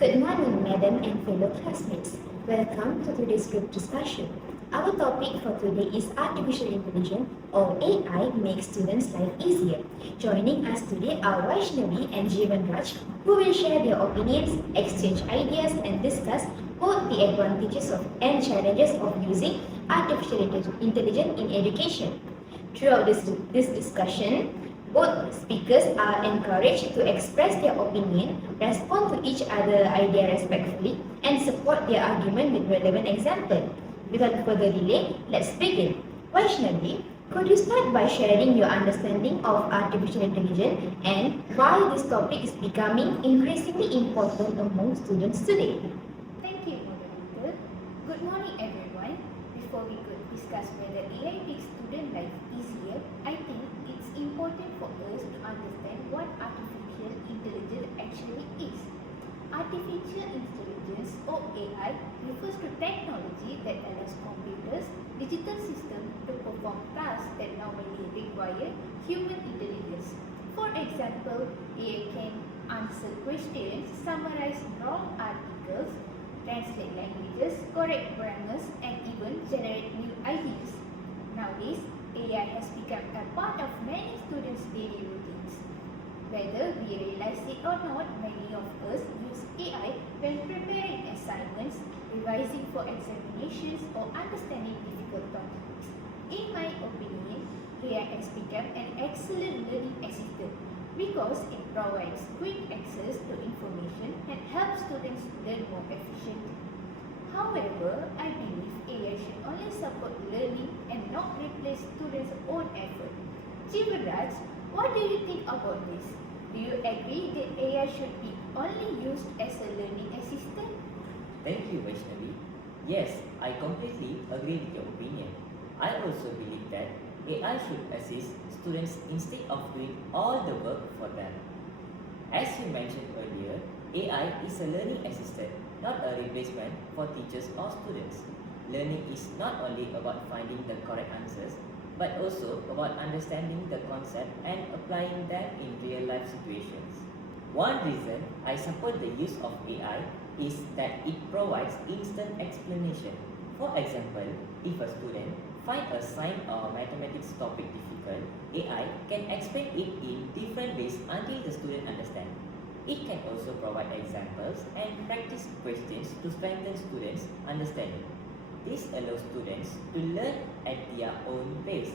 Good morning, madam and fellow classmates. Welcome to today's group discussion. Our topic for today is Artificial Intelligence or AI makes students' life easier. Joining us today are Vaishnavi and Jivenraaj, who will share their opinions, exchange ideas, and discuss both the advantages and challenges of using artificial intelligence in education. Throughout this discussion, both speakers are encouraged to express their opinion, respond to each other's idea respectfully, and support their argument with relevant example. Without further delay, let's begin. Vaishnavi, could you start by sharing your understanding of artificial intelligence and why this topic is becoming increasingly important among students today? Thank you, moderator. Good morning, everyone. Before we could discuss whether AI makes student life easier, I think it's important for us to understand what artificial intelligence actually is. Artificial intelligence or AI refers to technology that allows computers, digital systems to perform tasks that normally require human intelligence. For example, AI can answer questions, summarize long articles, translate languages, correct grammars, and even generate new ideas. Nowadays, AI has become a part of many students' daily routines. Whether we realize it or not, many of us use AI when preparing assignments, revising for examinations, or understanding difficult topics. In my opinion, AI has become an excellent learning assistant because it provides quick access to information and helps students learn more efficiently. However, I believe AI should only support learning and not replace students' own effort. Jivenraaj, what do you think about this? Do you agree that AI should be only used as a learning assistant? Thank you, Vaishnavi. Yes, I completely agree with your opinion. I also believe that AI should assist students instead of doing all the work for them. As you mentioned earlier, AI is a learning assistant, not a replacement for teachers or students. Learning is not only about finding the correct answers, but also about understanding the concept and applying them in real life situations. One reason I support the use of AI is that it provides instant explanation. For example, if a student finds a science or mathematics topic difficult, AI can explain it in different ways until the student understands. It can also provide examples and practice questions to strengthen students' understanding. This allows students to learn at their own pace.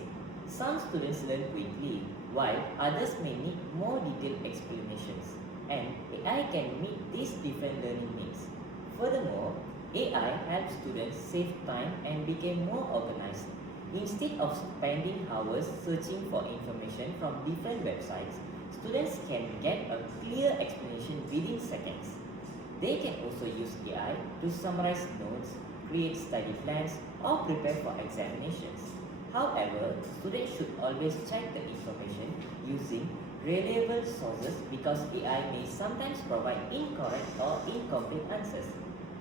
Some students learn quickly, while others may need more detailed explanations, and AI can meet these different learning needs. Furthermore, AI helps students save time and become more organized. Instead of spending hours searching for information from different websites, students can get a clear explanation within seconds. They can also use AI to summarize notes, create study plans, or prepare for examinations. However, students should always check the information using reliable sources because AI may sometimes provide incorrect or incomplete answers.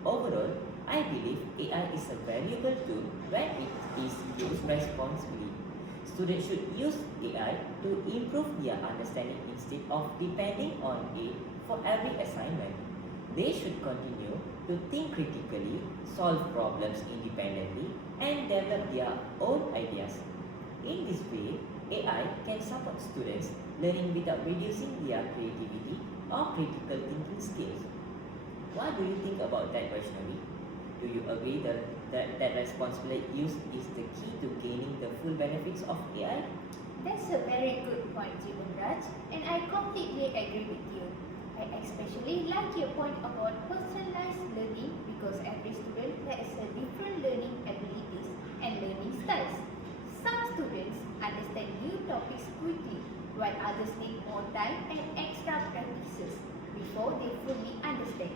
Overall, I believe AI is a valuable tool when it is used responsibly. Students should use AI to improve their understanding instead of depending on it for every assignment. They should continue to think critically, solve problems independently, and develop their own ideas. In this way, AI can support students learning without reducing their creativity or critical thinking skills. What do you think about that, Vaishnavi? Do you agree that responsible use is the key to gaining the full benefits of AI? That's a very good point, Jivenraaj, and I completely agree with you. I especially like your point about personalized learning because every student has a different learning abilities and learning styles. Some students understand new topics quickly, while others need more time and extra practices before they fully understand.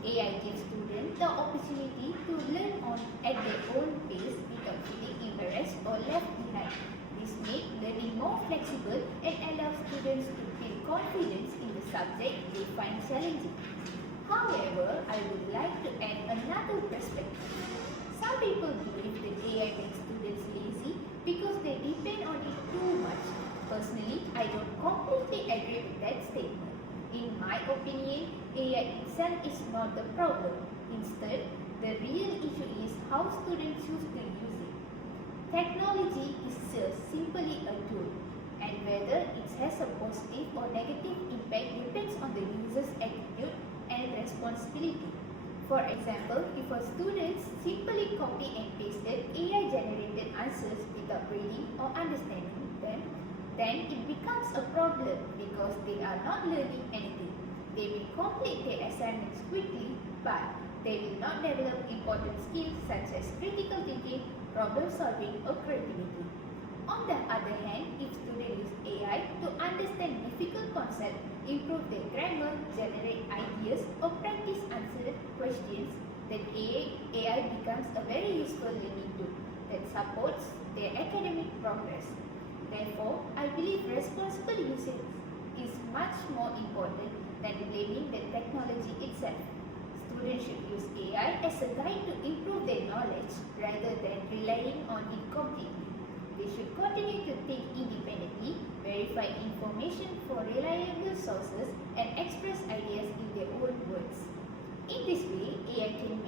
AI gives students the opportunity to learn at their own pace without feeling embarrassed or left behind. This makes learning more flexible and allows students to feel confidence in the subject they find challenging. However, I would like to add another perspective. Some people believe that AI makes students lazy because they depend on it too much. Personally, I don't completely agree with that statement. In my opinion, AI itself is not the problem. Instead, the real issue is how students choose to use it. Technology is just simply a tool, and whether it has a positive or negative impact depends on the user's attitude and responsibility. For example, if a student simply copy and pasted AI generated answers without reading or understanding them, then it becomes a problem because they are not learning anything. They will complete their assignments quickly, but they will not develop important skills such as critical thinking, problem solving, or creativity. On the other hand, if students use AI to understand difficult concepts, improve their grammar, generate ideas, or practice answer questions, then AI becomes a very useful learning tool that supports their academic progress. Therefore, I believe responsible usage is much more important than blaming the technology itself. Students should use AI as a guide to improve their knowledge rather than relying on it completely. They should continue to think independently, verify information from reliable sources, and express ideas in their own words. In this way, AI can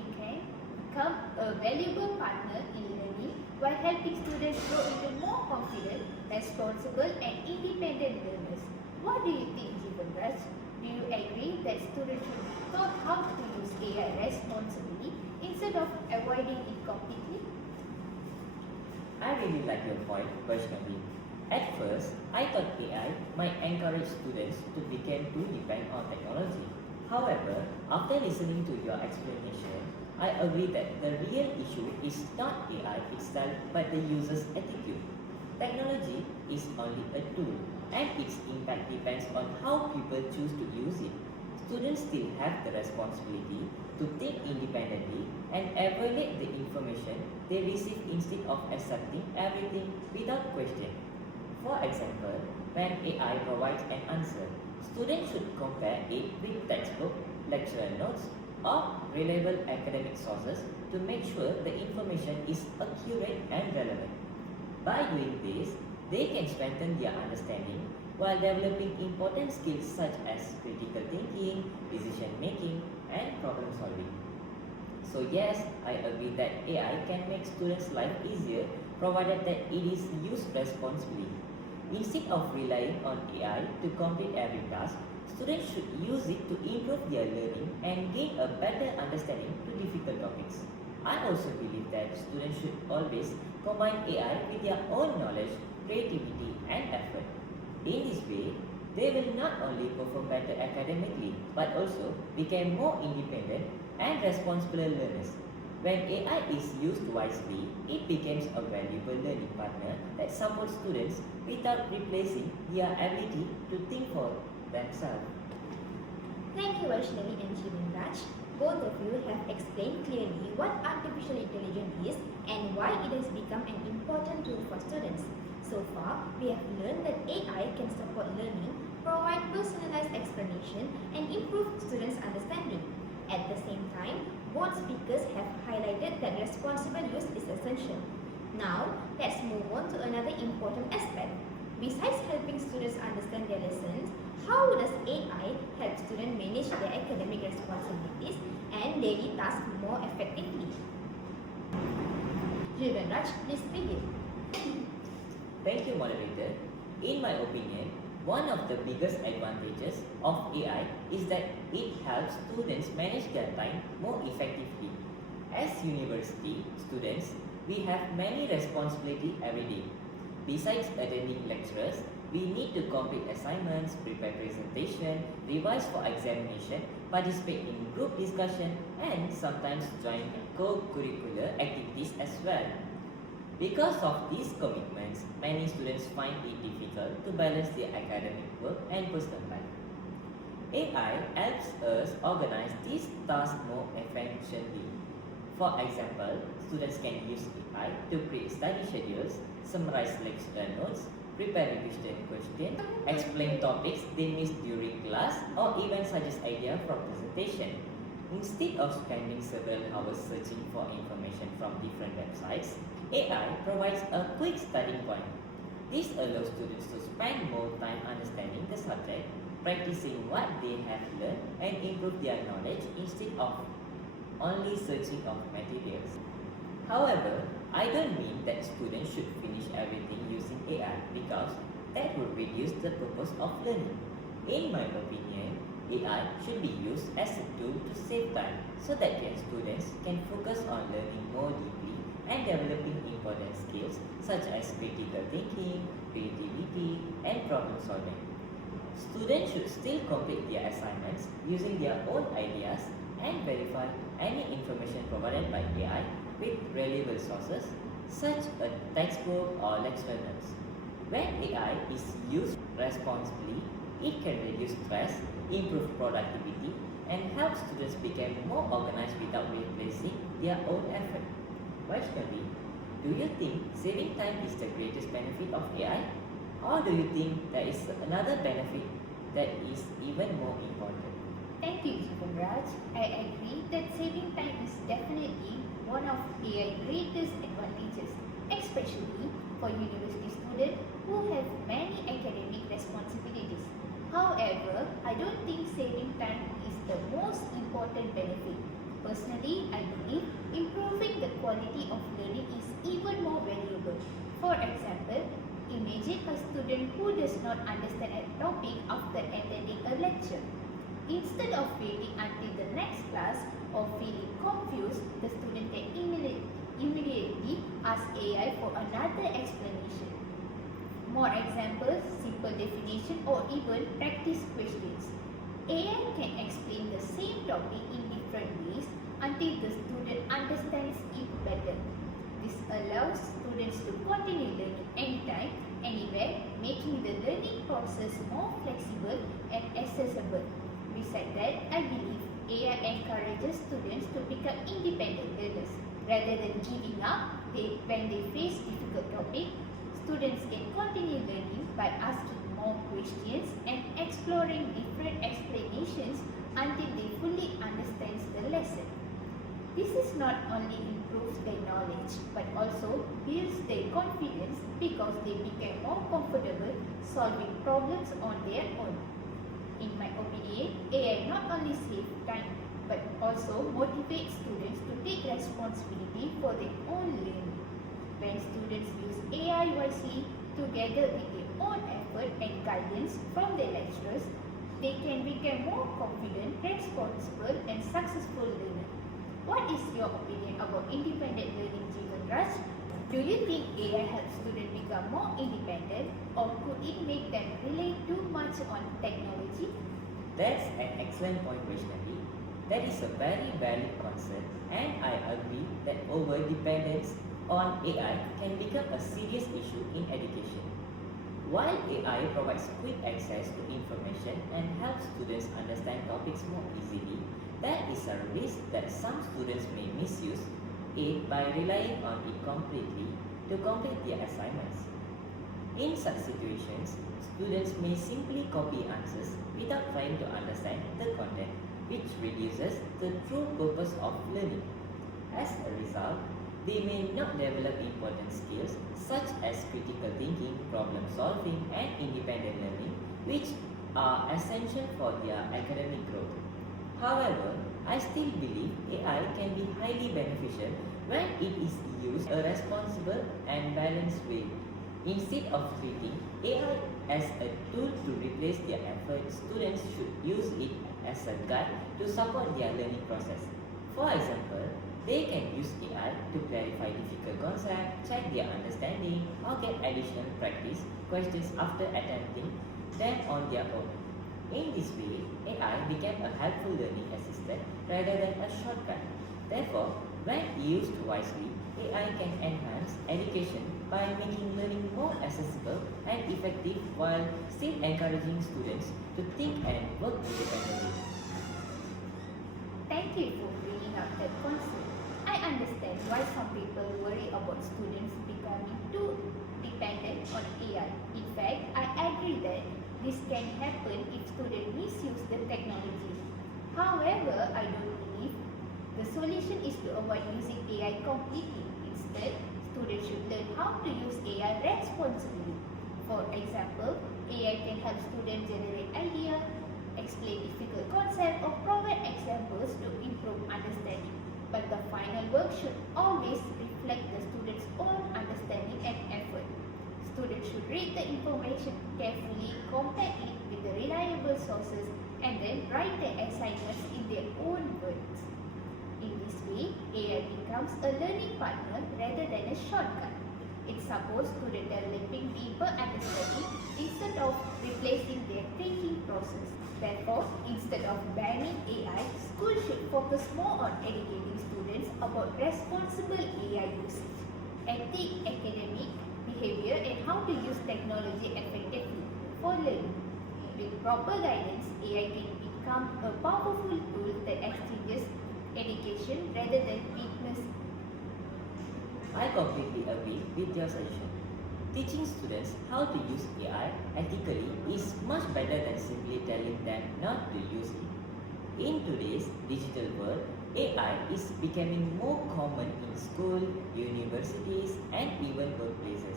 become a valuable partner in learning while helping students grow into more confident, responsible, and independent learners. What do you think, Jivenraaj? Do you agree that students should be taught how to use AI responsibly instead of avoiding it completely? I really like your point, Vaishnavi. At first, I thought AI might encourage students to begin to depend on technology. However, after listening to your explanation, I agree that the real issue is not AI itself but the user's attitude. Technology is only a tool and its impact depends on how people choose to use it. Students still have the responsibility to think independently and evaluate the information they receive instead of accepting everything without question. For example, when AI provides an answer, students should compare it with textbook, lecturer notes, or reliable academic sources to make sure the information is accurate and relevant. By doing this, they can strengthen their understanding while developing important skills such as critical thinking, decision making, and problem solving. So yes, I agree that AI can make students' life easier provided that it is used responsibly. Instead of relying on AI to complete every task, students should use it to improve their learning and gain a better understanding to difficult topics. I also believe that students should always combine AI with their own knowledge, creativity, and effort. In this way, they will not only perform better academically but also become more independent and responsible learners. When AI is used wisely, it becomes a valuable learning partner that supports students without replacing their ability to think for themselves. Thank you, Vaishnavi and Jivenraaj. Both of you have explained clearly what artificial intelligence is and why it has become an important tool for students. So far, we have learned that AI can support learning, provide personalized explanation, and improve students' understanding. At the same time, both speakers have highlighted that responsible use is essential. Now, let's move on to another important aspect. Besides helping students understand their lessons, how does AI help students manage their academic responsibilities and daily tasks more effectively? Jivenraaj, please begin. Thank you, moderator. In my opinion, one of the biggest advantages of AI is that it helps students manage their time more effectively. As university students, we have many responsibilities every day. Besides attending lectures, we need to complete assignments, prepare presentation, revise for examination, participate in group discussion, and sometimes join co-curricular activities as well. Because of these commitments, many students find it difficult to balance their academic work and personal life. AI helps us organize these tasks more efficiently. For example, students can use AI to create study schedules, summarize lecture notes, prepare revision questions, explain topics they missed during class, or even suggest ideas for presentation. Instead of spending several hours searching for information from different websites, AI provides a quick starting point. This allows students to spend more time understanding the subject, practicing what they have learned and improve their knowledge instead of only searching of materials. However, I don't mean that students should finish everything using AI because that would reduce the purpose of learning. In my opinion, AI should be used as a tool to save time so that students can focus on learning more deeply and developing important skills such as critical thinking, creativity, and problem solving. Students should still complete their assignments using their own ideas and verify any information provided by AI with reliable sources such as textbook or lecture notes. When AI is used responsibly, it can reduce stress, improve productivity, and help students become more organized without replacing their own effort. Vaishnavi, do you think saving time is the greatest benefit of AI? Or do you think there is another benefit that is even more important? Thank you, Jivenraaj. I agree that saving time is definitely one of AI's greatest advantages, especially for university students who have many academic responsibilities. However, I don't think saving time is the most important benefit. Personally, I believe improving the quality of learning is even more valuable. For example, imagine a student who does not understand a topic after attending a lecture. Instead of waiting until the next class or feeling confused, the student can immediately ask AI for another explanation. More examples, simple definition or even practice questions. AI can explain the same topic in different ways until the student understands it better. This allows students to continue learning anytime, anywhere, making the learning process more flexible and accessible. Besides that, I believe AI encourages students to become independent learners. Rather than giving up when they face difficult topics, students can continue learning by asking more questions and exploring different explanations until they fully understand the lesson. This is not only improves their knowledge but also builds their confidence because they become more comfortable solving problems on their own. In my opinion, AI not only saves time but also motivates students to take responsibility for their own learning. When students use AI wisely together with their own effort and guidance from their lecturers, they can become more confident, responsible and successful learners. What is your opinion about independent learning, Jivenraaj? Do you think AI helps students become more independent or could it make them rely too much on technology? That's an excellent point, Vaishnavi. That is a very valid concern, and I agree that over-dependence on AI can become a serious issue in education. While AI provides quick access to information and helps students understand topics more easily, there is a risk that some students may misuse it by relying on it completely to complete their assignments. In such situations, students may simply copy answers without trying to understand the content, which reduces the true purpose of learning. As a result, they may not develop important skills such as critical thinking, problem solving, and independent learning, which are essential for their academic growth. However, I still believe AI can be highly beneficial when it is used in a responsible and balanced way. Instead of treating AI as a tool to replace their effort, students should use it as a guide to support their learning process. For example, they can use AI to clarify difficult concepts, check their understanding, or get additional practice questions after attempting them on their own. In this way, AI became a helpful learning assistant rather than a shortcut. Therefore, when used wisely, AI can enhance education by making learning more accessible and effective while still encouraging students to think and work independently. Thank you for bringing up that concern. I understand why some people worry about students becoming too dependent on AI. In fact, I agree that this can happen if students misuse the technology. However, I don't believe the solution is to avoid using AI completely. Instead, students should learn how to use AI responsibly. For example, AI can help students generate ideas, explain difficult concepts, or provide examples to improve understanding. But the final work should always reflect the student's own understanding and effort. Students should read the information carefully, compare it with the reliable sources, and then write their assignments in their own words. In this way, AI becomes a learning partner rather than a shortcut. It supports students developing deeper understanding instead of replacing their thinking process. Therefore, instead of banning AI, schools should focus more on educating students about responsible AI usage, ethic, academic behavior, and how to use technology effectively for learning. With proper guidance, AI can become a powerful tool that exchanges education rather than weakness. I completely agree with your suggestion. Teaching students how to use AI ethically is much better than simply telling them not to use it. In today's digital world, AI is becoming more common in school, universities, and even workplaces.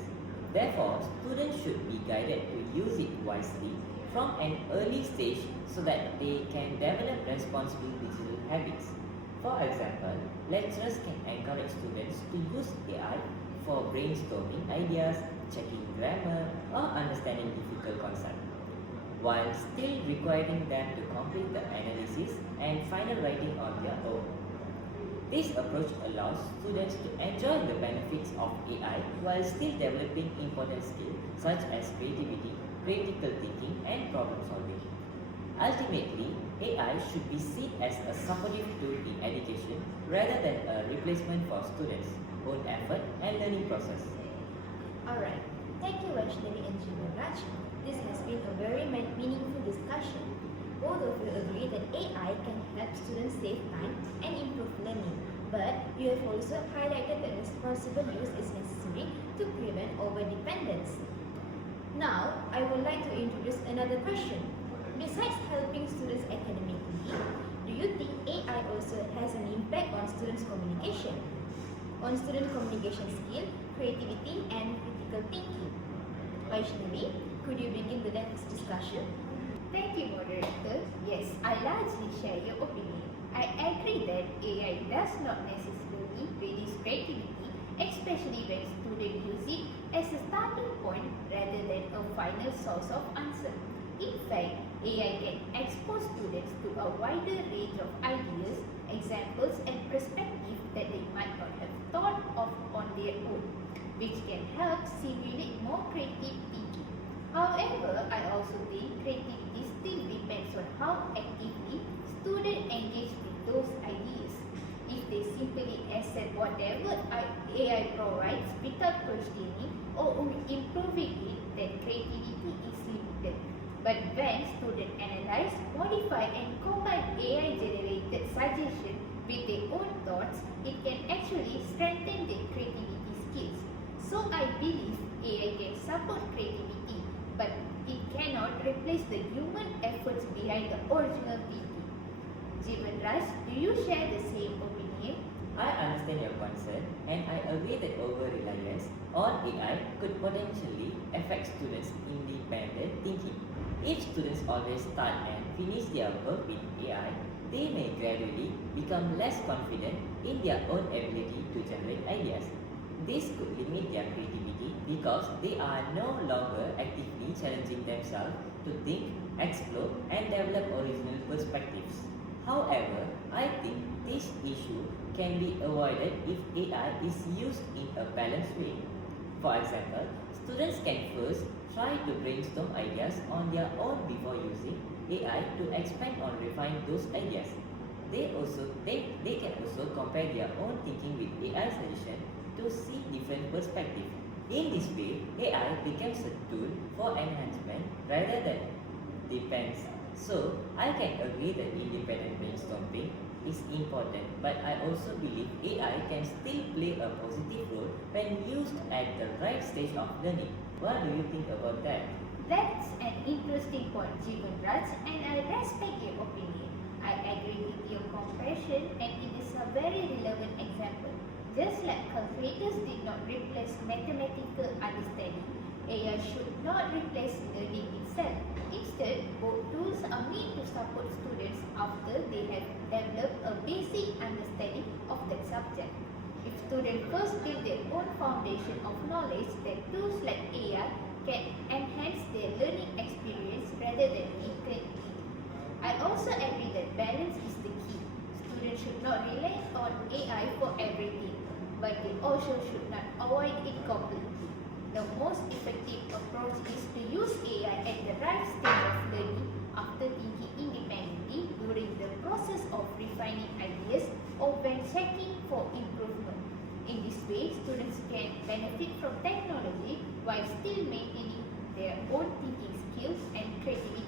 Therefore, students should be guided to use it wisely from an early stage so that they can develop responsible digital habits. For example, lecturers can encourage students to use AI for brainstorming ideas, checking grammar, or understanding difficult concepts, while still requiring them to complete the analysis and final writing on their own. This approach allows students to enjoy the benefits of AI while still developing important skills such as creativity, critical thinking, and problem solving. Ultimately, AI should be seen as a supportive tool in education rather than a replacement for students' own effort and learning process. Alright, thank you Vaishnavi and Jivenraaj. This has been a very meaningful discussion. Both of you agree that AI can help students save time and improve learning, but you have also highlighted that responsible use is necessary to prevent overdependence. Now, I would like to introduce another question. Besides helping students academically, do you think AI also has an impact on students' communication? On student communication skill, creativity, and critical thinking? Vaishnavi, could you begin the next discussion? Thank you, moderator. Yes, I largely share your opinion. I agree that AI does not necessarily reduce creativity, especially when students use it as a starting point rather than a final source of answer. In fact, AI can expose students to a wider range of ideas, examples, and perspectives that they might not have thought of on their own, which can help stimulate more creative thinking. However, I also think creativity still depends on how actively students engage with those ideas. If they simply accept whatever AI provides without questioning or improving it, then creativity is limited. But when students analyze, modify, and combine AI-generated suggestions with their own thoughts, it can actually strengthen their creativity skills. So I believe AI can support creativity, but it cannot replace the human efforts behind the original thinking. Jivenraaj, do you share the same opinion? I understand your concern and I agree that over-reliance on AI could potentially affect students' independent thinking. If students always start and finish their work with AI, they may gradually become less confident in their own ability to generate ideas. This could limit their creativity because they are no longer actively challenging themselves to think, explore, and develop original perspectives. However, I think this issue can be avoided if AI is used in a balanced way. For example, students can first try to brainstorm ideas on their own before using AI to expand or refine those ideas. They can also compare their own thinking with AI suggestion to see different perspectives. In this way, AI becomes a tool for enhancement rather than depends. So, I can agree that independent brainstorming is important, but I also believe AI can still play a positive role when used at the right stage of learning. What do you think about that? That's an interesting point, Jivenraaj, and I respect your opinion. I agree with your comparison, and it is a very relevant example. Just like calculators did not replace mathematical understanding, AI should not replace learning itself. Instead, both tools are made to support students after they have developed a basic understanding of that subject. If students first build their own foundation of knowledge, then tools like AI can enhance their learning experience rather than weaken it. I also agree that balance is the key. Students should not rely on AI for everything, but they also should not avoid it completely. The most effective approach is to use AI at the right stage of learning after thinking independently during the process of refining ideas or when checking for improvement. In this way, students can benefit from technology while still maintaining their own thinking skills and creativity.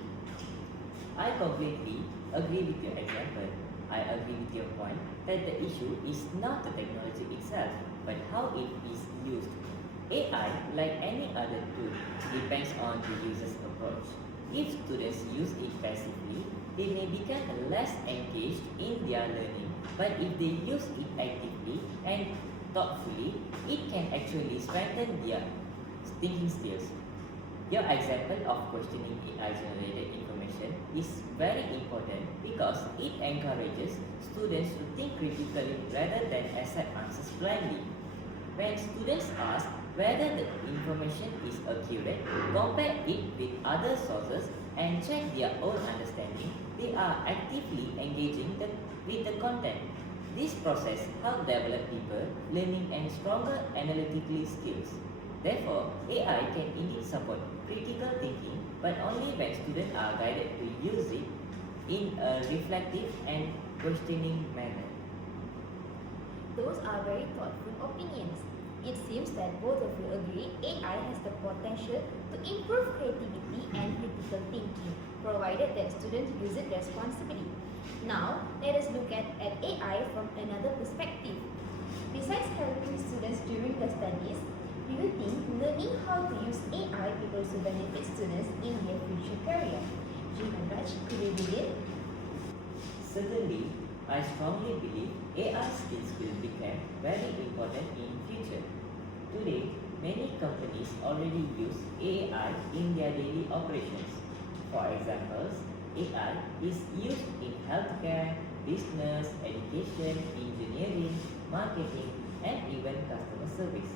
I completely agree with your example. I agree with your point that the issue is not the technology itself, but how it is used. AI, like any other tool, depends on the user's approach. If students use it passively, they may become less engaged in their learning, but if they use it actively and thoughtfully, it can actually strengthen their thinking skills. Your example of questioning AI generated information is very important because it encourages students to think critically rather than accept answers blindly. When students ask whether the information is accurate, compare it with other sources, and check their own understanding, they are actively engaging with the content. This process helps develop deeper learning and stronger analytical skills. Therefore, AI can indeed support critical thinking, but only when students are guided to use it in a reflective and questioning manner. Those are very thoughtful opinions. It seems that both of you agree AI has the potential to improve creativity and critical thinking, provided that students use it responsibly. Now, let us look at AI from another perspective. Besides helping students during their studies, do you think learning how to use AI will also benefit students in their future career? Jivenraaj, could you begin? Certainly, I strongly believe AI skills will become very important in future. Today, many companies already use AI in their daily operations. For example, AI is used in healthcare, business, education, engineering, marketing, and even customer service.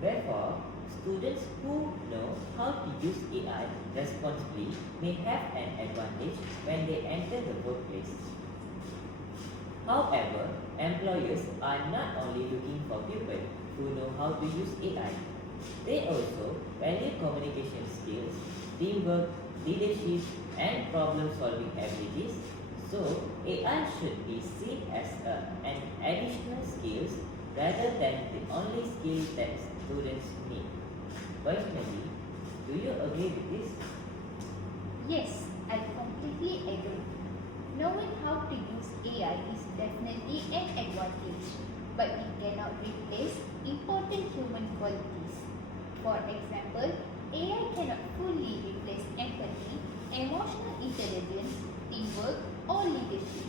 Therefore, students who know how to use AI responsibly may have an advantage when they enter the workplace. However, employers are not only looking for people who know how to use AI, they also value communication skills, teamwork, leadership, and problem solving abilities. So, AI should be seen as an additional skills rather than the only skill that students need. Vaishnavi, do you agree with this? Yes, I completely agree. Knowing how to use AI is definitely an advantage, but it cannot replace important human qualities. For example, AI cannot fully replace empathy, emotional intelligence, teamwork, or leadership.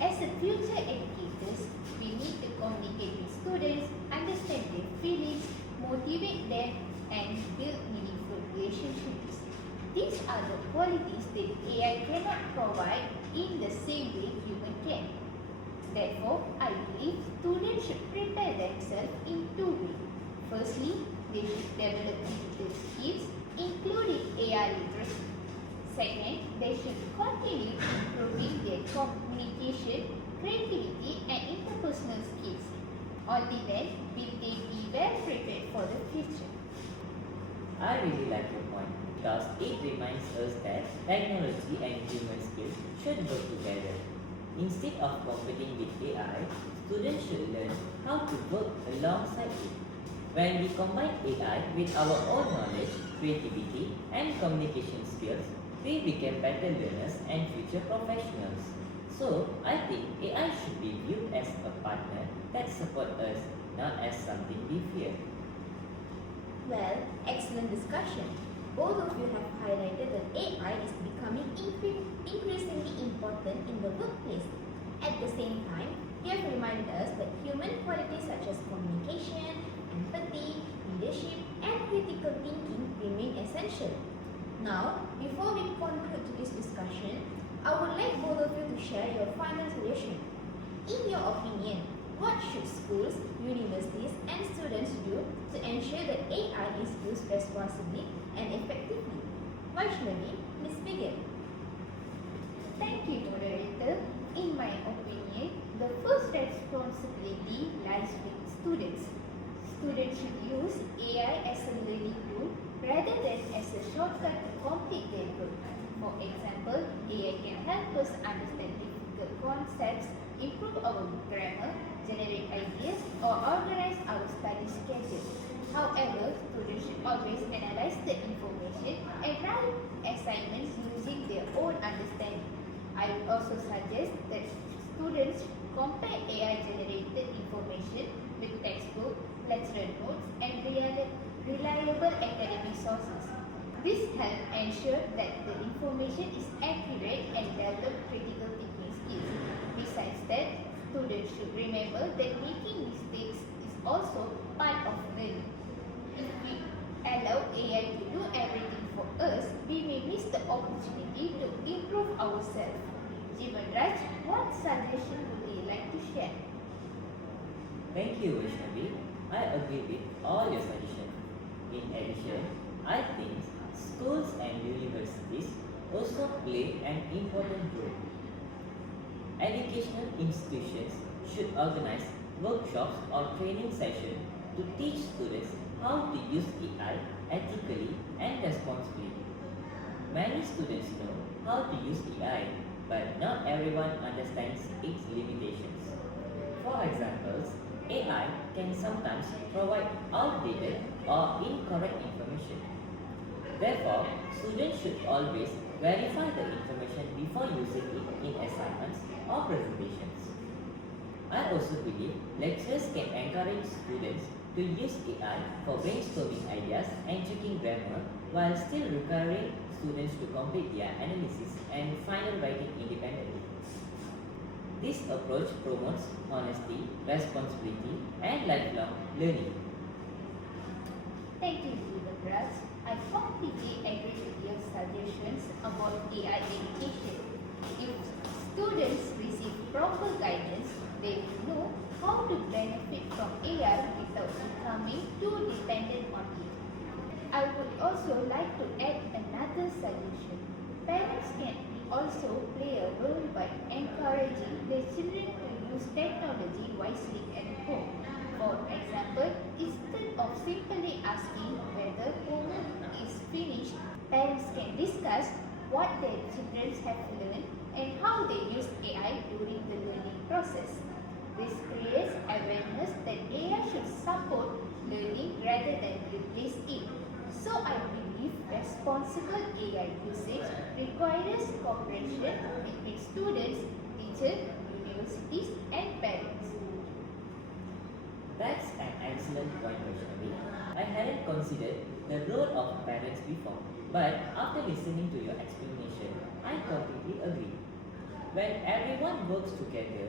As a future educators, we need to communicate with students, understand their feelings, motivate them, and build meaningful relationships. These are the qualities that AI cannot provide in the same way human can. Therefore, I believe students should prepare themselves in two ways. Firstly, they should develop digital skills, including AI literacy. Second, they should continue improving their communication, creativity, and interpersonal skills. Only then will they be well prepared for the future. I really like your point because it reminds us that technology and human skills should work together. Instead of competing with AI, students should learn how to work alongside it. When we combine AI with our own knowledge, creativity, and communication skills, we become better learners and future professionals. So, I think AI should be viewed as a partner that supports us, not as something we fear. Well, excellent discussion. Both of you have highlighted that AI is becoming increasingly important in the workplace. At the same time, you have reminded us that human qualities such as communication, empathy, leadership, and critical thinking remain essential. Now, before we conclude today's discussion, I would like both of you to share your final suggestion. In your opinion, what should schools, universities, and students do to ensure that AI is used responsibly and effectively? Vaishnavi, please begin. Thank you, moderator. In my opinion, the first responsibility lies with students. Students should use AI as a learning tool rather than as a shortcut to complete their work. For example, AI can help us understand difficult concepts, improve our grammar, generate ideas, or organize our study schedule. However, students should always analyze the information and write assignments using their own understanding. I would also suggest that students compare AI-generated information with textbook, lecture notes, and reliable academic sources. This helps ensure that the information is accurate and develop critical thinking skills. Besides that, students should remember that making mistakes is also part of learning. If we allow AI to do everything for us, we may miss the opportunity to improve ourselves. Jivenraaj, what suggestion would you like to share? Thank you, Vaishnavi. I agree with all your suggestions. In addition, I think schools and universities also play an important role. Educational institutions should organize workshops or training sessions to teach students how to use AI ethically and responsibly. Many students know how to use AI, but not everyone understands its limitations. For example, AI can sometimes provide outdated or incorrect information. Therefore, students should always verify the information before using it in assignments or presentations. I also believe lecturers can encourage students to use AI for brainstorming ideas and checking grammar while still requiring students to complete their analysis and final writing independently. This approach promotes honesty, responsibility, and lifelong learning. Thank you, Jivenraaj. I completely agree with your suggestions about AI education. If students receive proper guidance, they will know how to benefit from AI without becoming too dependent on it. I would also like to add another suggestion. Parents can also play a role by encouraging their children to use technology wisely at home. For example, instead of simply asking whether homework is finished, parents can discuss what their children have learned and how they use AI during the learning process. This creates awareness that AI should support learning rather than replace it. So I believe responsible AI usage requires cooperation between students, teachers, universities, and parents. That's an excellent point, Vaishnavi. I hadn't considered the role of parents before, but after listening to your explanation, I completely agree. When everyone works together,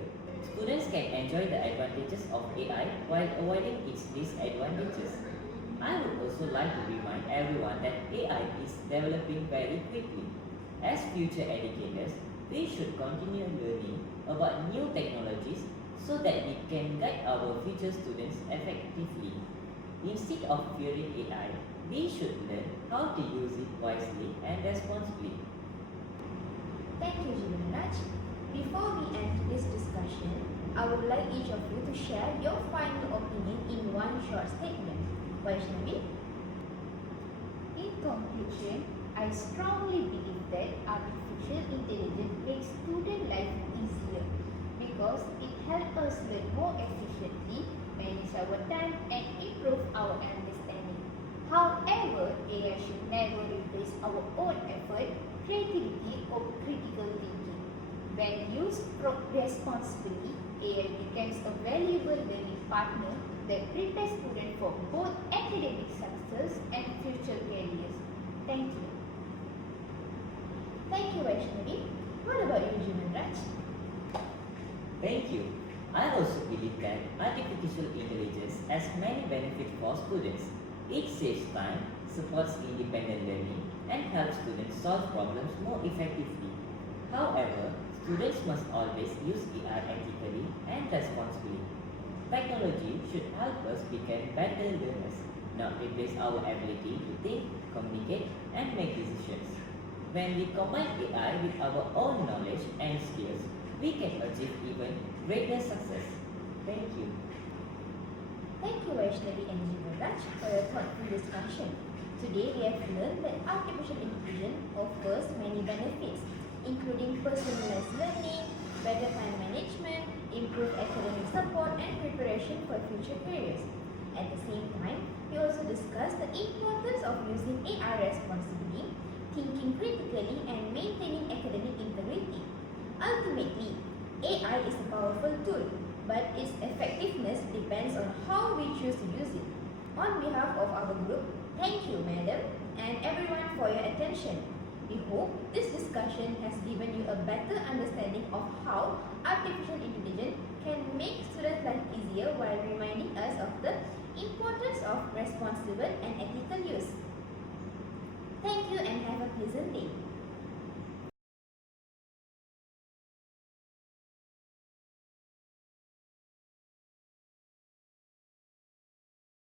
students can enjoy the advantages of AI while avoiding its disadvantages. I would also like to remind everyone that AI is developing very quickly. As future educators, we should continue learning about new technologies so that we can guide our future students effectively. Instead of fearing AI, we should learn how to use it wisely and responsibly. Thank you, Jivenraaj. Before we end today's discussion, I would like each of you to share your final opinion in one short statement. Vaishnavi? In conclusion, I strongly believe that artificial intelligence makes student life easier because it helps us learn more efficiently, manage our time, and improve our understanding. However, AI should never replace our own effort, creativity, or critical thinking. When used responsibly, AI becomes a valuable learning partner that prepares students for both academic success and future careers. Thank you. Thank you, Vaishnavi. What about you, Jivenraaj? Thank you. I also believe that artificial intelligence has many benefits for students. It saves time, supports independent learning, and helps students solve problems more effectively. However, students must always use AI ethically and responsibly. Technology should help us become better learners, not replace our ability to think, communicate, and make decisions. When we combine AI with our own knowledge and skills, we can achieve even greater success. Thank you. Thank you, Vaishnavi and Jivenraaj, for your thoughtful discussion. Today, we have learned that artificial intelligence offers many benefits, including personalized learning, better time management, improved academic support, and preparation for future careers. At the same time, we also discussed the importance of using AI responsibly, thinking critically, and maintaining academic integrity. Ultimately, AI is a powerful tool, but its effectiveness depends on how we choose to use it. On behalf of our group, thank you, Madam, and everyone for your attention. We hope this discussion has given you a better understanding of how artificial intelligence can make students' life easier while reminding us of the importance of responsible and ethical use. Thank you and have a pleasant day.